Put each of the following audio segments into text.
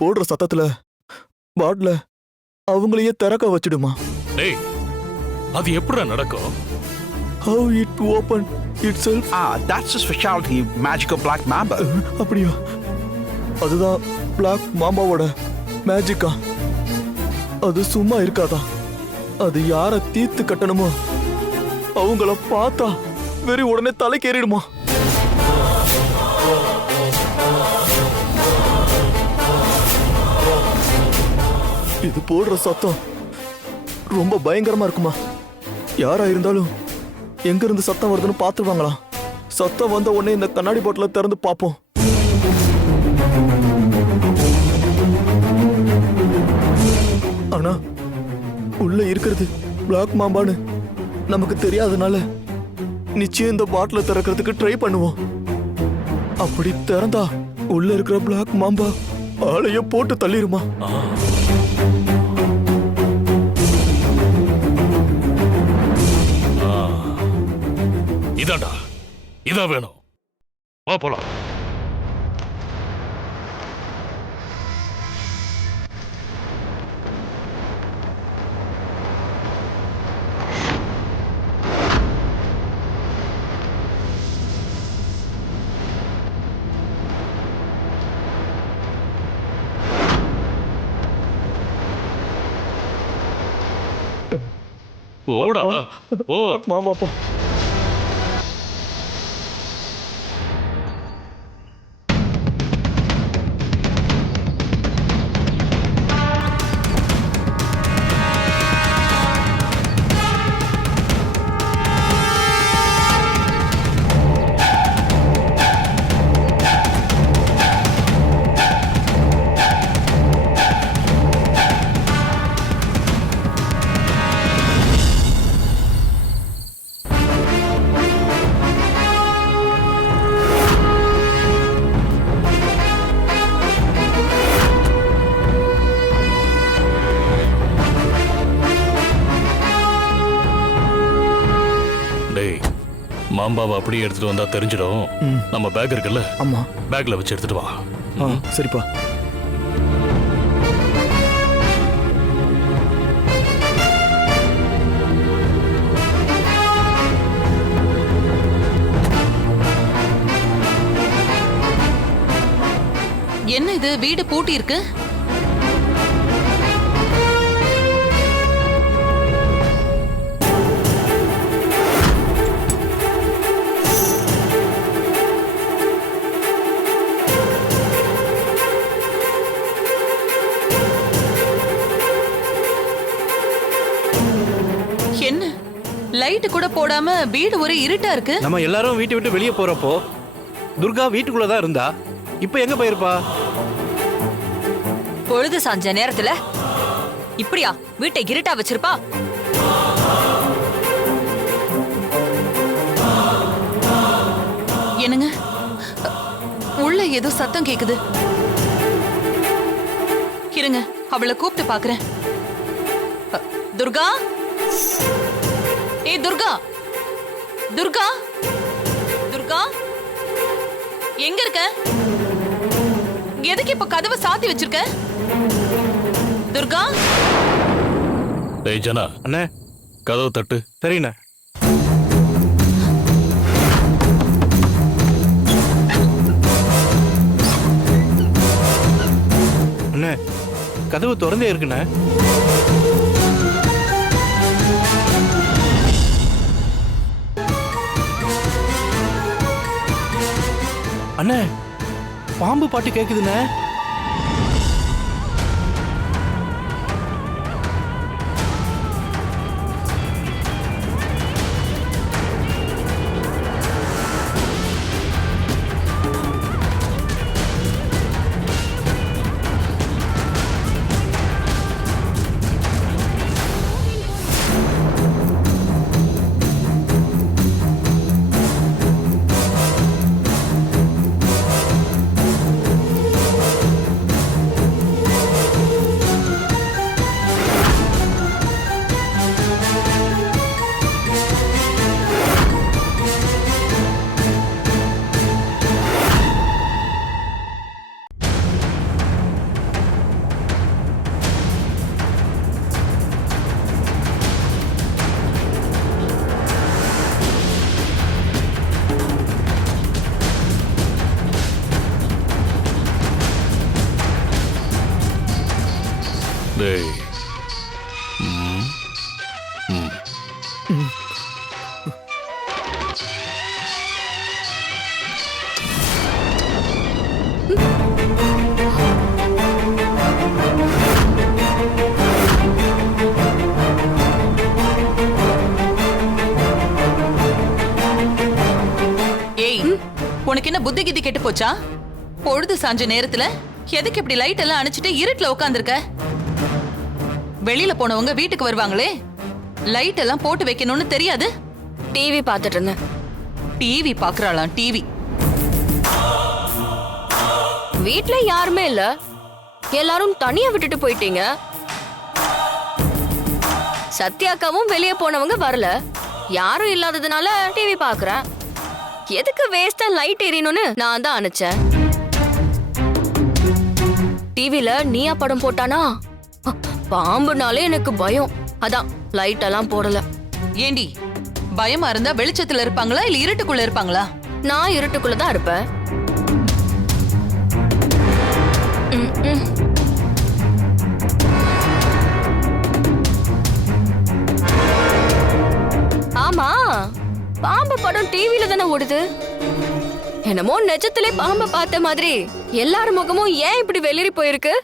போடுற சத்தத்துல பாட்ல அவங்களையே திறக்க வச்சிடுமா? டேய் அது எப்படிடா நடக்கும்? How it open itself Ah, that's the specialty magical black mamba. அப்படியா? அதுதான் பிளாக் மாமாவோட மேஜிக்கா அது சும்மா இருக்காதா? அது யார தீர்த்து கட்டணுமோ? அவங்கள பார்த்தா வெறி உடனே தலைக்கேறிடுமா? இது போடுற சத்தம் ரொம்ப பயங்கரமா இருக்குமா? யாரா இருந்தாலும் எங்க இருந்து சத்தம் வருதுன்னு பாத்துருவாங்களா சத்தம் வந்த உடனே இந்த கண்ணாடி பாட்டில திறந்து பார்ப்போம். ஆனா உள்ள இருக்கிறது பிளாக் மாம்பான்னு நமக்கு தெரியாதனால நிச்சயம் இந்த பாட்டில திறக்கிறதுக்கு ட்ரை பண்ணுவோம். அப்படி திறந்தா உள்ள இருக்கிற பிளாக் மாம்பா ஆளைய போட்டு தள்ளிருமா? இதான்டா இதான் வேணும். வா போலாம். ஓடா. ஓ. மாமாப்பா டேய் அப்படியே எடுத்துட்டு வந்தா தெரிஞ்சிடும். நம்ம பேக் இருக்குல்ல? ஆமா. பேக்ல வச்சு எடுத்துட்டு வா. சரிப்பா. என்ன இது? வீடு பூட்டி இருக்கு? கூட போடாம வீடு ஒரே இருட்டா இருக்கு. நம்ம எல்லாரும் வீட்டை விட்டு வெளியே போறப்போ துர்கா வீட்டுக்குள்ள தான் இருந்தா இப்போ எங்க போயிருப்பா? பொழுது சாஞ்ச நேரத்துல இப்படியா வீட்டை இருட்டா வச்சிருப்பா? என்னங்க? உள்ள ஏதோ சத்தம் கேக்குது. இருங்க அவளை கூப்பிட்டு பாக்குறேன். துர்கா? ஏ துர்கா. துர்கா. துர்கா. எங்க இருக்க? எதுக்கு இப்ப கதவை சாத்தி வச்சிருக்க? துர்கா. டேய் ஜனா. அண்ணே. கதவு தட்டு. சரிண்ணே அண்ணே கதவு திறந்தே இருக்குண்ணே. அண்ணே பாம்பு பாட்டு கேக்குதுண்ணே. டேய் ம் ம் உனக்கு என்ன புத்தி கிதி கெட்டு போச்சா பொழுது சாஞ்ச நேரத்துல எதுக்கு இப்படி லைட் எல்லாம் அணைச்சிட்டு இருட்டுல உட்காந்துருக்க வெளியில போனவங்க வீட்டுக்கு வருவாங்களே? லைட் எல்லாம் போட்டு வைக்கணும்னு தெரியாது? டிவி பார்த்துட்டு இருந்தேன். டிவி பாக்குறாளாம் டிவி வீட்ல யாருமே இல்ல. எல்லாரும் தனியா விட்டுட்டு போயிட்டீங்க. சத்யாக்காவும் வெளியே போனவங்க வரல. யாரும் இல்லாததுனால டிவி பாக்குறேன் எதுக்கு வேஸ்டா லைட் எரியணும்னு நான் தான் அனுச்சேன். டிவில நீயா படம் போட்டானா? பாம்புனாலே எனக்கு பயம். அதான் லைட் எல்லாம் போடல. ஏண்டி பயமா இருந்தா வெளிச்சத்துல இருப்பாங்களா இல்ல இருட்டுக்குள்ள இருப்பாங்களா? நான் இருட்டுக்குள்ள தான் இருப்பேன். ஆமா பாம்பு படம் டிவில தானே ஓடுது. என்னமோ நிஜத்திலே பாம்பை பார்த்த மாதிரி. எல்லார் முகமும் ஏன் இப்படி வெளிரி போயிருக்கு?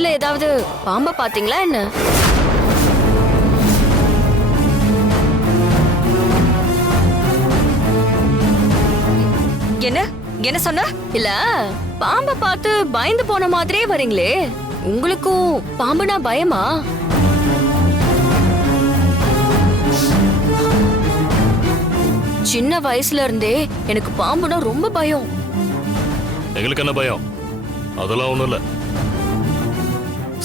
போன இடத்துல ஏதாவது பாம்பை பாத்தீங்களா என்ன? என்ன? என்ன சொன்ன? இல்ல பாம்பை பார்த்து பயந்து போன மாதிரியே வரீங்களே. உங்களுக்கும் பாம்புனா பயமா? சின்ன வயசுல இருந்தே எனக்கு பாம்புனா ரொம்ப பயம். எங்களுக்கு என்ன பயம்? அதெல்லாம் ஒண்ணும் இல்ல.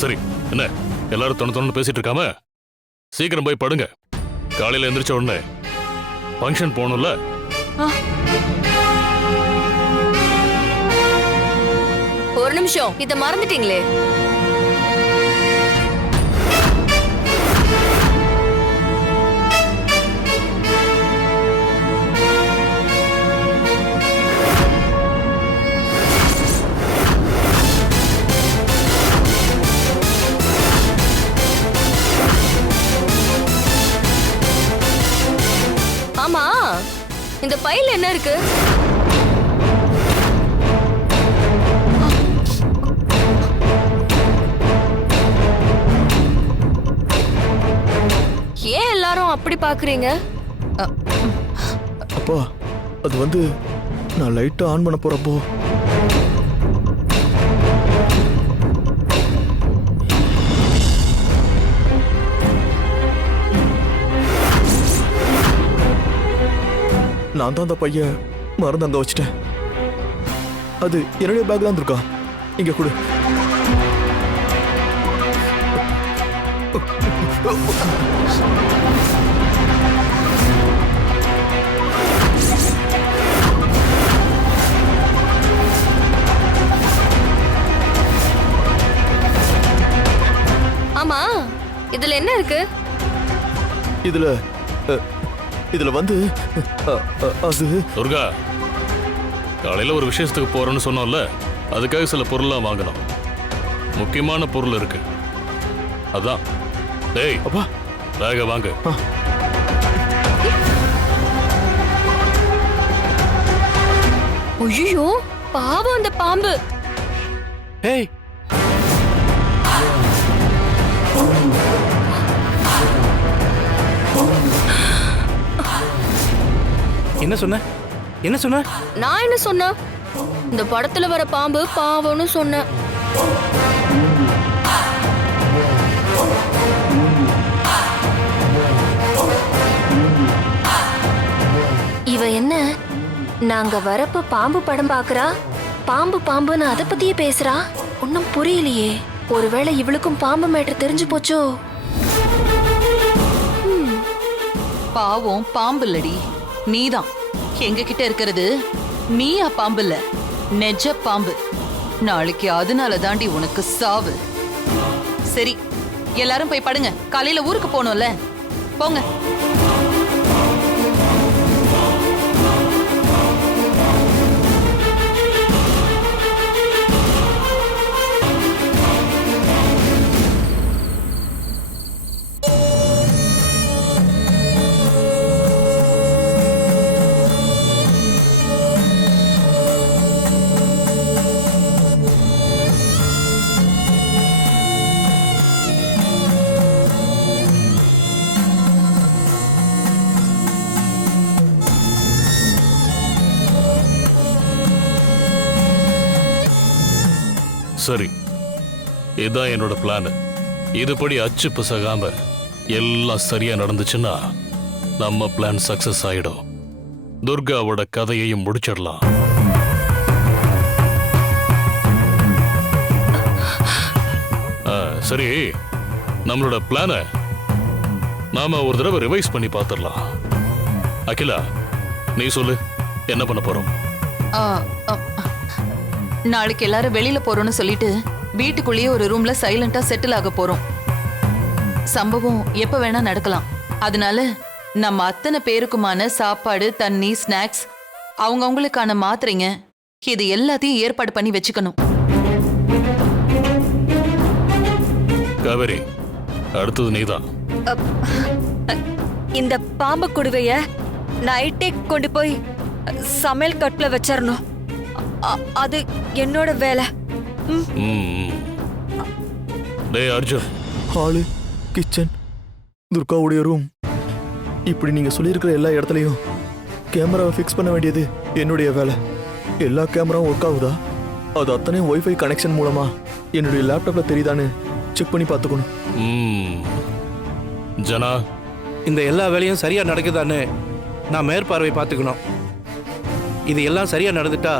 சரி என்ன? எல்லாரும் தொண்ணு தொண்ணு பேசிட்டு இருக்காம சீக்கிரம் போய் படுங்க. காலையில எந்திரிச்ச உடனே. ஃபங்க்ஷன் போகணும்ல? ஒரு நிமிஷம். இத மறந்துட்டீங்களே. இருக்கு? ஏன் எல்லாரும் அப்படி பாக்குறீங்க? அப்பா அது வந்து நான் லைட்டை ஆன் பண்ண போறப்போ நான் தான் அந்த பையன். மறந்து அங்க வச்சுட்டேன். அது என்னுடைய பேக்ல இருந்திருக்கா? இங்க கொடு. ஆமா இதுல என்ன இருக்கு? இதுல இதுல வந்து அது துர்கா காலையில ஒரு விசேஷத்துக்கு போறோம்னு சொன்னோம்ல அதுக்காக சில பொருள்லாம் வாங்கணும். முக்கியமான பொருள் இருக்கு. அதான். டேய் அப்பா. பேக வாங்க. ஐயோ பாவம் அந்த பாம்பு. ஏய். என்ன சொன்ன? என்ன சொன்ன? நான் என்ன சொன்னேன் இந்த படத்துல வர பாம்பு பாவம்னு சொன்னேன் இவ என்ன? நாங்க வரப்ப பாம்பு படம் பாக்குறா? பாம்பு பாம்புன்னு அத பத்தியே பேசுறா? ஒன்னும் புரியலையே. ஒருவேளை இவளுக்கும் பாம்பு மேட்டர் தெரிஞ்சு போச்சோ? பாவம் பாம்பு இல்லடி. நீதான். எங்க கிட்ட இருக்கிறது நீயா பாம்பு இல்ல நெஜ பாம்பு. நாளைக்கு அதனால தாண்டி உனக்கு சாவு. சரி எல்லாரும் போய் படுங்க. காலையில ஊருக்கு போனோம்ல. போங்க. சரி இதுதான் என்னோட பிளான் இதுபடி அச்சு பிசகாம எல்லாம் சரியா நடந்துச்சுன்னா நம்ம பிளான் சக்சஸ் ஆயிடும். துர்காவோட கதையையும் முடிச்சிடலாம். சரி நம்மளோட பிளானை நாம ஒரு தடவை ரிவைஸ் பண்ணி பார்த்துடலாம் அகிலா நீ சொல்லு என்ன பண்ண போறோம்? நாளைக்கு எல்லாரும் வெளியில போறோம்னு சொல்லிட்டு வீட்டுக்குள்ளேயே ஒரு ரூம்ல சைலண்டா செட்டில் ஆக போறோம். சம்பவம் எப்ப வேணா நடக்கலாம். அதனால நம்ம அத்தனை பேருக்குமான சாப்பாடு தண்ணி ஸ்நாக்ஸ் அவங்கவங்களுக்கான மாத்திரைங்க இது எல்லாத்தையும் ஏற்பாடு பண்ணி வச்சுக்கணும். காவேரி அடுத்தது நீதான். இந்த பாம்பு குடுவைய நைட்டே கொண்டு போய் சமையல் கட்டுல வச்சிடணும் அது என்னோட வேலை. டேய் அர்ஜுன். ஹாலு கிச்சன் துர்காவுடைய ரூம். இப்படி நீங்க சொல்லியிருக்கிற எல்லா இடத்துலையும் கேமராவை ஃபிக்ஸ் பண்ண வேண்டியது என்னுடைய வேலை. எல்லா கேமராவும் ஒர்க் ஆகுதா? அது அத்தனையும் ஒய்ஃபை கனெக்ஷன் மூலமா என்னுடைய லேப்டாப்ல தெரியுதான்னு செக் பண்ணி பார்த்துக்கணும். ஜனா. இந்த எல்லா வேலையும் சரியா நடக்குதான்னு நான் மேற்பார்வை பார்த்துக்கணும். இது எல்லாம் சரியா நடந்துட்டா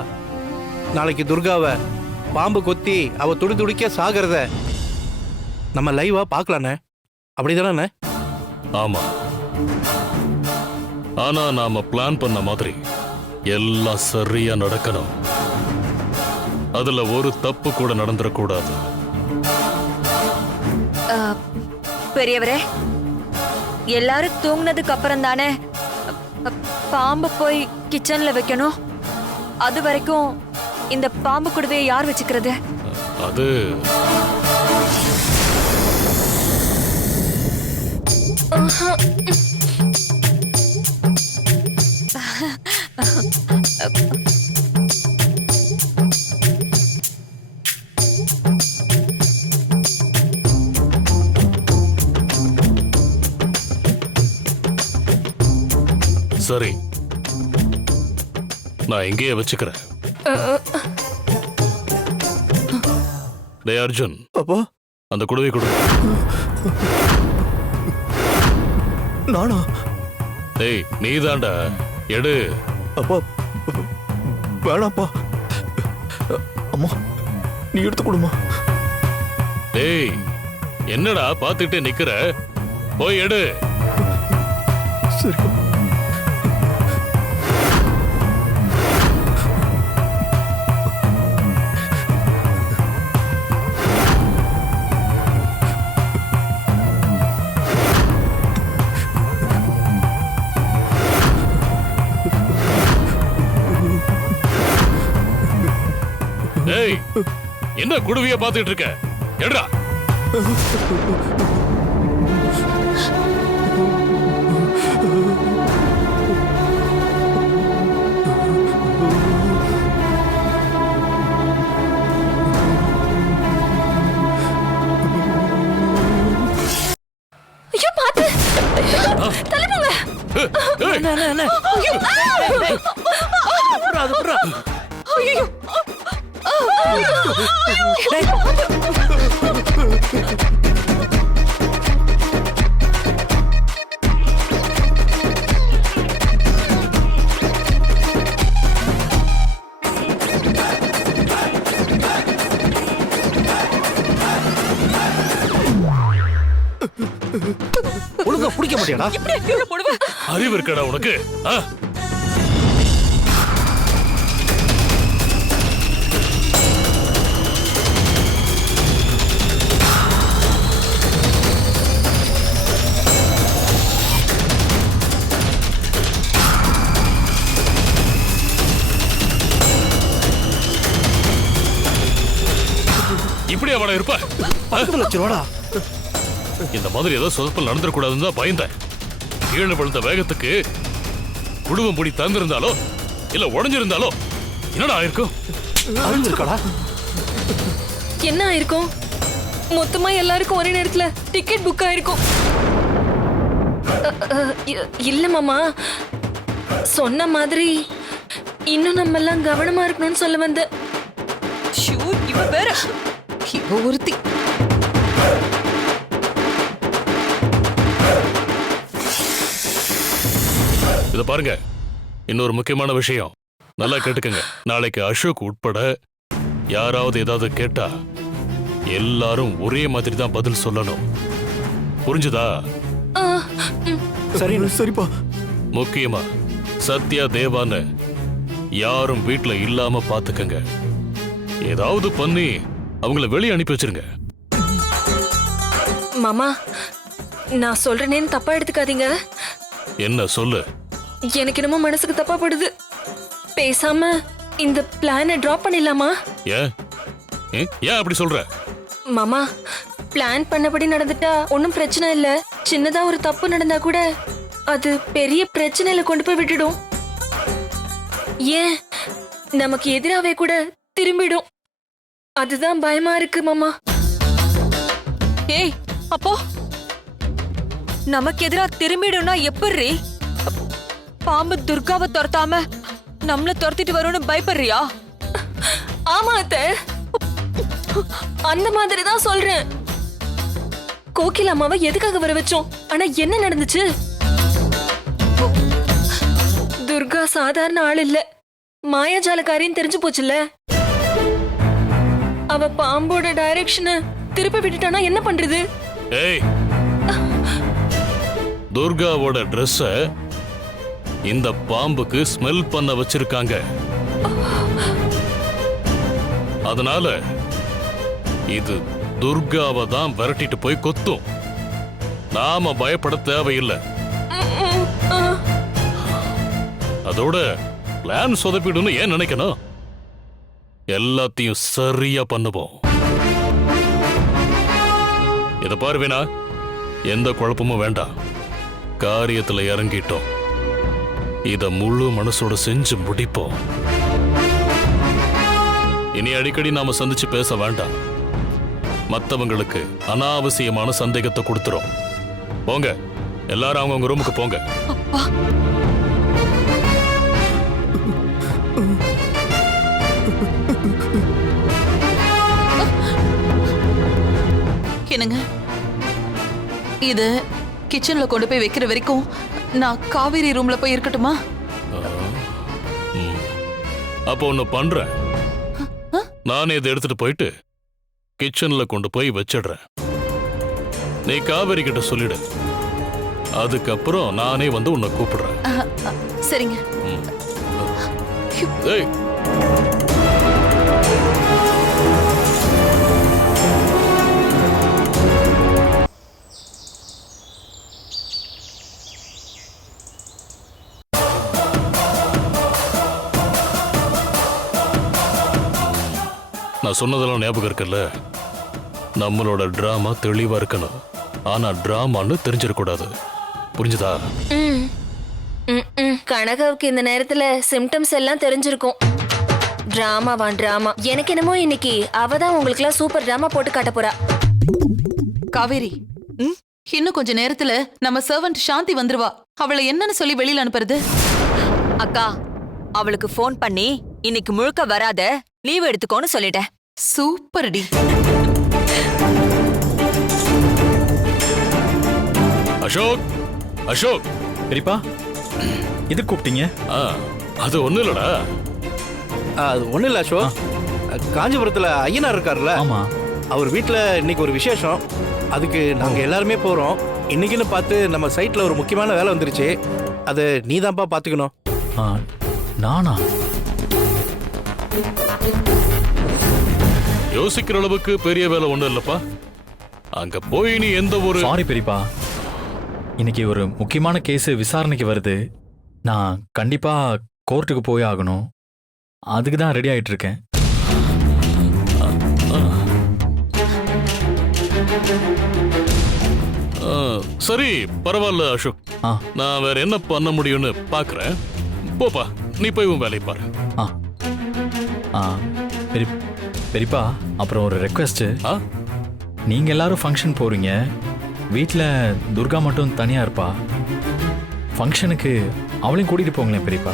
நாளைக்கு துர்காவை பாம்பு கொத்தி அவ துடி துடிக்க சாகிறத நம்ம லைவா பார்க்கலாண்ணே. அப்படிதானே ஆமா. ஆனா நாம பிளான் பண்ண மாதிரி எல்லாம் சரியா நடக்கணும். அதுல ஒரு தப்பு கூட நடந்துடக்கூடாது பெரியவரே எல்லாரும் தூங்குனதுக்கு அப்புறம் தானே பாம்பு போய் கிச்சன்ல வைக்கணும்? அது வரைக்கும் இந்த பாம்பு குடுவையை யார் வச்சுக்கிறது? அது சரி. நான் இங்கேயே வச்சுக்கிறேன். டேய் அர்ஜுன். அப்பா அந்த குடுவை கொடு. நானா? டேய் நீதான்டா. எடு. அப்பா வேணாப்பா அம்மா நீ எடுத்து கொடுமா. டேய் என்னடா பார்த்துக்கிட்டே நிக்கிற? போய் எடு. சரி. என்ன குடுவிய பார்த்துக்கிட்டு இருக்க? எடுடா ஐயோ பிடிக்க மாட்டியாடா அறிவு இருக்கடா உனக்கு. ஆ? இப்படி அவன இருப்ப? பத்து லட்ச ரூபாடா இந்த மாதிரி ஏதோ சொதப்பல் நடந்துடக்கூடாதுன்னு தான் பயந்தேன். கீழே விழுந்த வேகத்துக்கு குடும்பம் முடி தந்திருந்தாலோ இல்ல உடஞ்சிருந்தாலோ என்னடா ஆயிருக்கும் என்ன ஆயிருக்கும் மொத்தமா எல்லாருக்கும் ஒரே நேரத்துல டிக்கெட் புக் ஆயிருக்கும் இல்ல மாமா. சொன்ன மாதிரி இன்னும் நம்ம எல்லாம் கவனமா இருக்கணும்னு சொல்ல வந்த ஷூ இவ வேற. இவ ஒருத்தி. இத பாருங்க. இன்னொரு முக்கியமான விஷயம். நல்லா கேட்டுக்கங்க. நாளைக்கு அசோக் உட்பட யாராவது ஏதாவது கேட்டா எல்லாரும் ஒரே மாதிரி தான் பதில் சொல்லணும். புரிஞ்சுதா? சரி சரிப்பா. முக்கியமா சத்யா தேவான்னு யாரும் வீட்ல இல்லாம பாத்துக்கங்க. ஏதாவது பண்ணி அவங்கள வெளியே அனுப்பி வச்சிருங்க. மாமா நான் சொல்றேனேன்னு தப்பா எடுத்துக்காதீங்க. என்ன சொல்லு. எனக்கு என்னமோ மனசுக்கு தப்பா படுது பேசாம இந்த பிளானை டிராப் பண்ணிடலாமா? ஏன் அப்படி சொல்ற? மாமா பிளான் பண்ணபடி நடந்துட்டா ஒன்றும் பிரச்சனை இல்ல. சின்னதா ஒரு தப்பு நடந்தா கூட அது பெரிய பிரச்சனையில கொண்டு போய் விட்டுடும். ஏன்? நமக்கு எதிராவே கூட திரும்பிடும். அதுதான் பயமா இருக்கு மாமா. ஏய் அப்போ? நமக்கு எதிரா திரும்பிடும்னா எப்படி பாம்பு துர்காவை துரத்தாம நம்மள துரத்திட்டு வரும்னு பயப்படுறியா? ஆமா அத்தை. அந்த மாதிரி தான் சொல்றேன். கோகில் அம்மாவை எதுக்காக வர வச்சோம்? ஆனா என்ன நடந்துச்சு? துர்கா சாதாரண ஆள் இல்ல. மாயாஜாலக்காரின்னு தெரிஞ்சு போச்சுல்ல. அவ பாம்போட டைரக்ஷனை திருப்பி விட்டுட்டானா என்ன பண்றது? ஏய் துர்காவோட ட்ரெஸ்ஸ இந்த பாம்புக்கு ஸ்மெல் பண்ண வச்சிருக்காங்க. அதனால இது துர்காவை தான் விரட்டிட்டு போய் கொத்தும். நாம பயப்பட தேவையில்லை. அதோட பிளான் சொதப்பிடும்னு ஏன் நினைக்கணும்? எல்லாத்தையும் சரியா பண்ணுவோம். இதை பாரு எந்த குழப்பமும் வேண்டாம். காரியத்துல இறங்கிட்டோம். இத முழு மனசோட செஞ்சு முடிப்போம். இனி அடிக்கடி நாம சந்திச்சு பேச வேண்டாம். மத்தவங்களுக்கு அனாவசியமான சந்தேகத்தை கொடுத்துரும் போங்க. எல்லாரும் அவங்கவுங்க ரூமுக்கு போங்க. என்னங்க? இது கிச்சன்ல கொண்டு போய் வைக்கிற வரைக்கும் நான் காவேரி ரூம்ல போய் இருக்கட்டுமா. அப்போ ஒண்ணு பண்றேன். நானே இதை எடுத்துட்டு போயிட்டு கிச்சன்ல கொண்டு போய் வச்சிடுறேன். நீ காவேரி கிட்ட சொல்லிடு. அதுக்கப்புறம் நானே வந்து உன்னை கூப்பிடுறேன். சரிங்க. ஏய் நான் சொன்னதெல்லாம் ஞாபகம் இருக்குல்ல? நம்மளோட டிராமா தெளிவா இருக்கணும். ஆனா டிராமான்னு தெரிஞ்சிடக்கூடாது. புரிஞ்சுதா? ம். ம், ம். கனகாவுக்கு இந்த நேரத்துல சிம்டம்ஸ் எல்லாம் தெரிஞ்சிருக்கும். டிராமாவா டிராமா எனக்கு என்னமோ இன்னைக்கு அவ தான் உங்களுக்குலாம் சூப்பர் டிராமா போட்டு காட்ட போறா. காவேரி ம், இன்னும் கொஞ்ச நேரத்துல நம்ம சர்வன்ட் சாந்தி வந்துருவா. அவளை என்னன்னு சொல்லி வெளியில அனுப்புறது? அக்கா அவளுக்கு ஃபோன் பண்ணி இன்னைக்கு முழுக்க வராத லீவ் எடுத்துக்கோன்னு சொல்லிட்டேன். சூப்பர் டி அசோக் அசோக். பெரியப்பா இது கூப்பிட்டீங்க? ஆ அது ஒண்ணு இல்லடா. அது ஒண்ணும் இல்ல அசோக். காஞ்சிபுரத்துல ஐயனார் இருக்கார்ல ஆமா. அவர் வீட்ல இன்னைக்கு ஒரு விசேஷம். அதுக்கு நாங்க எல்லாருமே போறோம். இன்னைக்குன்னு பார்த்து நம்ம சைட்ல ஒரு முக்கியமான வேலை வந்துருச்சு. அதை நீ தான்ப்பா பாத்துக்கணும். ஆ, நானா? யோசிக்கிற அளவுக்கு பெரிய வேலை ஒண்ணும் இல்லப்பா. அங்க போய் நீ எந்த ஒரு சாரி பெரியப்பா. இன்னைக்கு ஒரு முக்கியமான கேஸ் விசாரணைக்கு வருது. நான் கண்டிப்பா கோர்ட்டுக்கு போய் ஆகணும். அதுக்கு தான் ரெடி ஆயிட்டு இருக்கேன். ஆ, சரி பரவாயில்ல அசோக். ஆ. நான் வேற என்ன பண்ண முடியும்னு பாக்குறேன். போப்பா நீ போய் உன் வேலையை பாரு. ஆ. ஆ பெரி பெரியப்பா அப்புறம் ஒரு ரெக்வெஸ்ட்டு ஆ? நீங்கள் எல்லாரும் ஃபங்க்ஷன் போகிறீங்க வீட்டில் துர்கா மட்டும் தனியாக இருப்பா. ஃபங்க்ஷனுக்கு அவளையும் கூட்டிகிட்டு போங்களேன் பெரியப்பா.